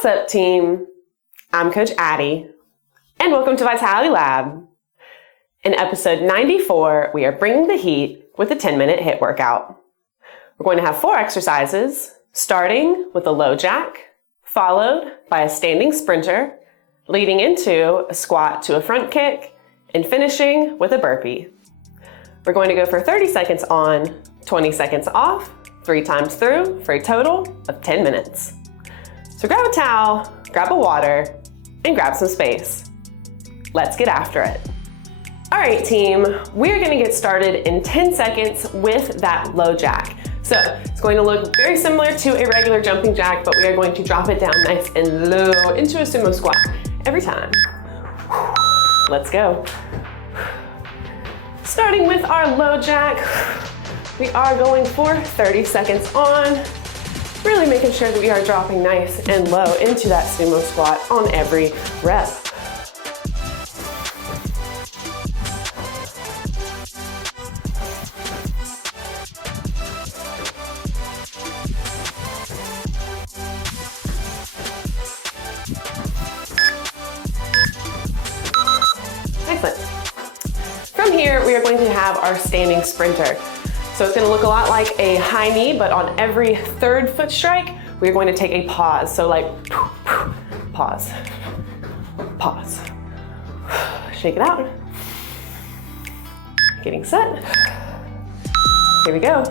What's up, team? I'm Coach Addie, and welcome to Vitality Lab. In episode 94, we are bringing the heat with a 10-minute HIIT workout. We're going to have 4 exercises, starting with a low jack, followed by a standing sprinter, leading into a squat to a front kick, and finishing with a burpee. We're going to go for 30 seconds on, 20 seconds off, 3 times through for a total of 10 minutes. So grab a towel, grab a water, and grab some space. Let's get after it. All right, team, we're gonna get started in 10 seconds with that low jack. So it's going to look very similar to a regular jumping jack, but we are going to drop it down nice and low into a sumo squat every time. Let's go. Starting with our low jack, we are going for 30 seconds on, really making sure that we are dropping nice and low into that sumo squat on every rep. Excellent. From here, we are going to have our standing sprinter. So it's gonna look a lot like a high knee, but on every 3rd foot strike, we're going to take a pause. So like, pause, pause. Shake it out. Getting set. Here we go.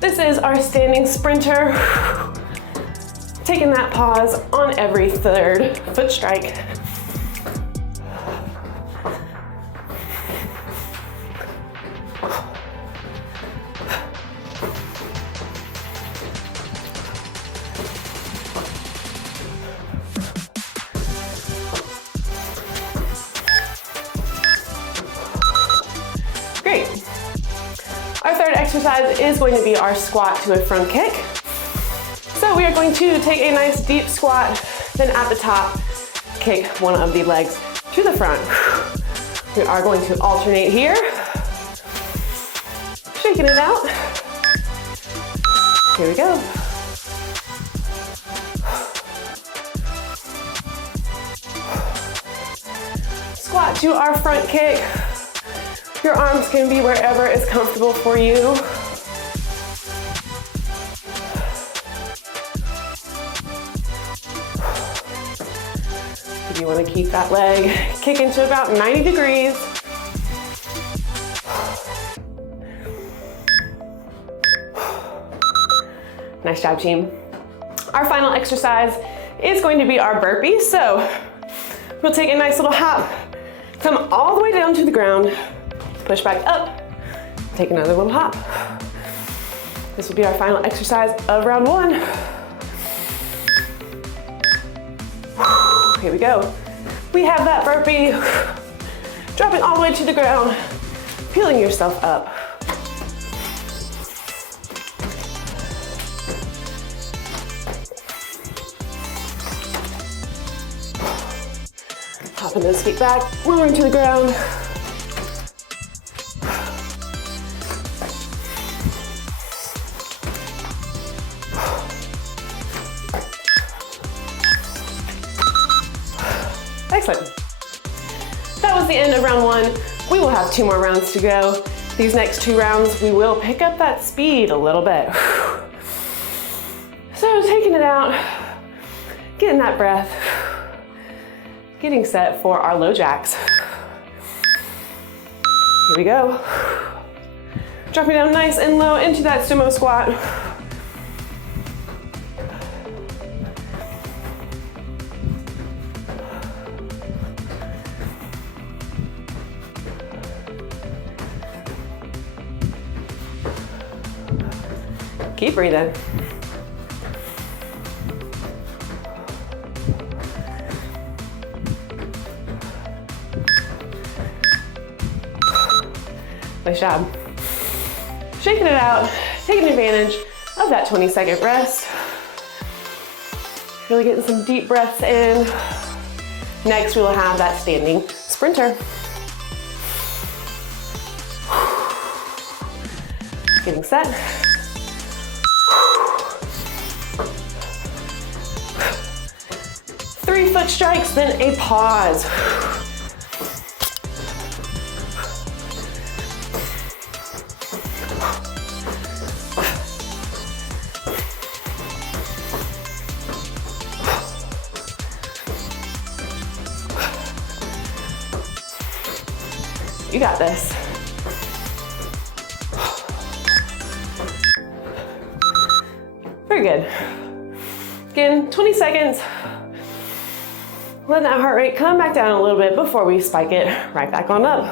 This is our standing sprinter. Taking that pause on every 3rd foot strike. Great. Our 3rd exercise is going to be our squat to a front kick. So we are going to take a nice deep squat, then at the top, kick one of the legs to the front. We are going to alternate here. Shaking it out. Here we go. Squat to our front kick. Your arms can be wherever is comfortable for you. You want to keep that leg kicking to about 90 degrees. Nice job, team. Our final exercise is going to be our burpee. So we'll take a nice little hop, come all the way down to the ground, push back up, take another little hop. This will be our final exercise of round 1. Here we go. We have that burpee, dropping all the way to the ground, peeling yourself up. Popping those feet back, lowering to the ground. Excellent. That was the end of round 1. We will have 2 more rounds to go. These next 2 rounds, we will pick up that speed a little bit. So taking it out, getting that breath, getting set for our low jacks. Here we go. Dropping down nice and low into that sumo squat. Keep breathing. Nice job. Shaking it out, taking advantage of that 20-second rest. Really getting some deep breaths in. Next, we will have that standing sprinter. Getting set. 3 foot strikes, then a pause. You got this. Very good. Again, 20 seconds. Let that heart rate come back down a little bit before we spike it right back on up.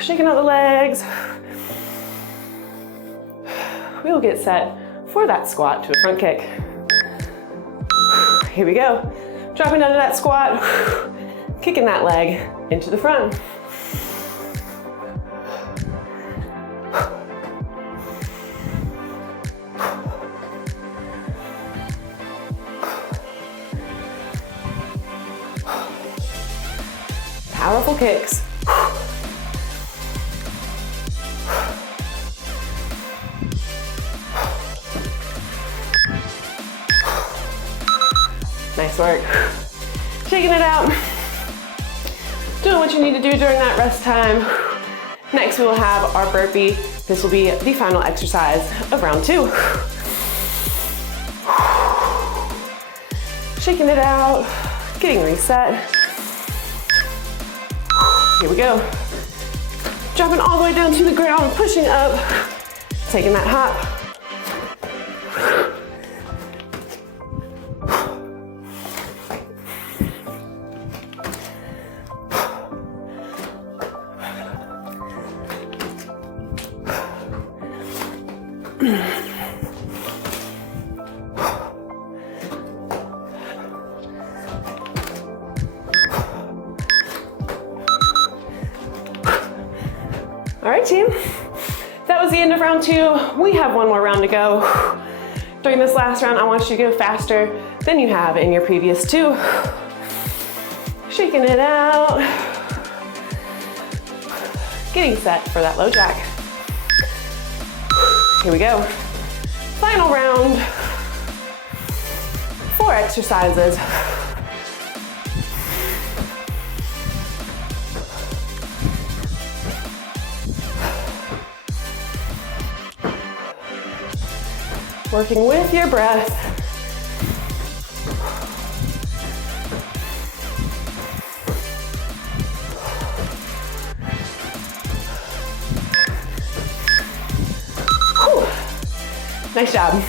Shaking out the legs. We will get set for that squat to a front kick. Here we go. Dropping down to that squat, kicking that leg into the front. Powerful kicks. Nice work. Shaking it out. Doing what you need to do during that rest time. Next, we will have our burpee. This will be the final exercise of round 2. Shaking it out, getting reset. Here we go. Dropping all the way down to the ground, pushing up, taking that hop. All right, team. That was the end of round 2. We have one more round to go. During this last round, I want you to go faster than you have in your previous 2. Shaking it out. Getting set for that low jack. Here we go. Final round. 4 exercises. Working with your breath. Whew. Nice job.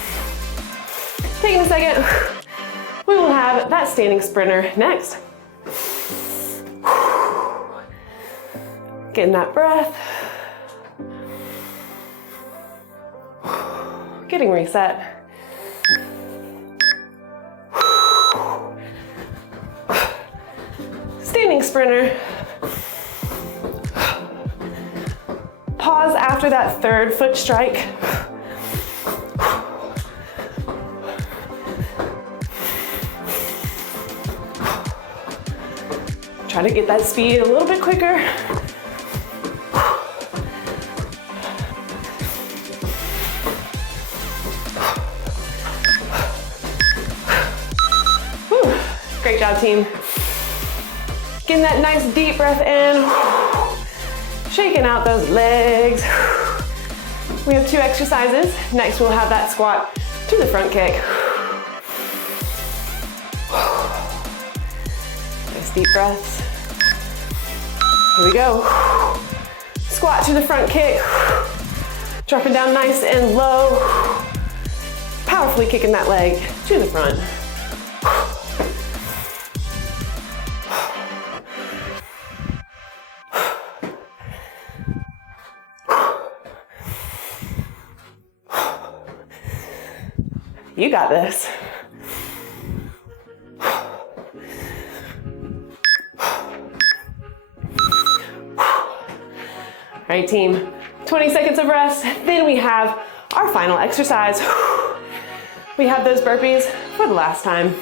Taking a second, we will have that standing sprinter next. Getting that breath. Getting reset. Standing sprinter. Pause after that 3rd foot strike. Try to get that speed a little bit quicker. Great job, team. Getting that nice deep breath in. Shaking out those legs. We have 2 exercises. Next, we'll have that squat to the front kick. Nice deep breaths. Here we go. Squat to the front kick. Dropping down nice and low. Powerfully kicking that leg to the front. You got this. All right, team, 20 seconds of rest. Then we have our final exercise. We have those burpees for the last time.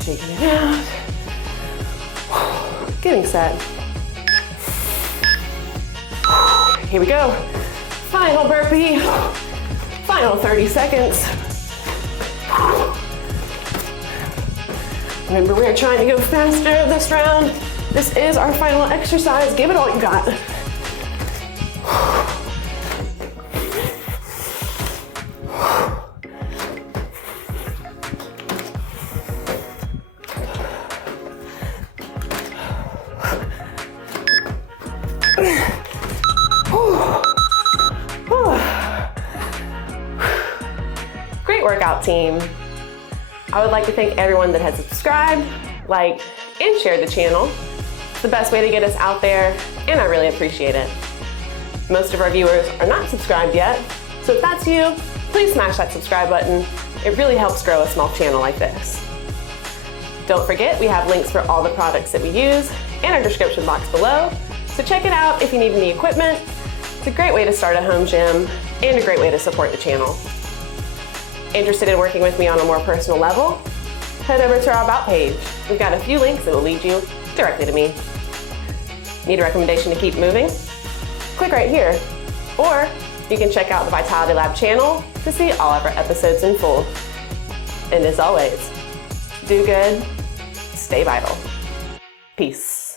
Shaking it out. Getting set. Here we go. Final burpee. Final 30 seconds. Remember, we are trying to go faster this round. This is our final exercise. Give it all you got. Great workout, team. I would like to thank everyone that has subscribed, liked, and shared the channel. It's the best way to get us out there, and I really appreciate it. Most of our viewers are not subscribed yet, so if that's you, please smash that subscribe button. It really helps grow a small channel like this. Don't forget, we have links for all the products that we use in our description box below, so check it out if you need any equipment. It's a great way to start a home gym and a great way to support the channel. Interested in working with me on a more personal level? Head over to our About page. We've got a few links that will lead you directly to me. Need a recommendation to keep moving? Click right here. Or you can check out the Vitality Lab channel to see all of our episodes in full. And as always, do good, stay vital. Peace.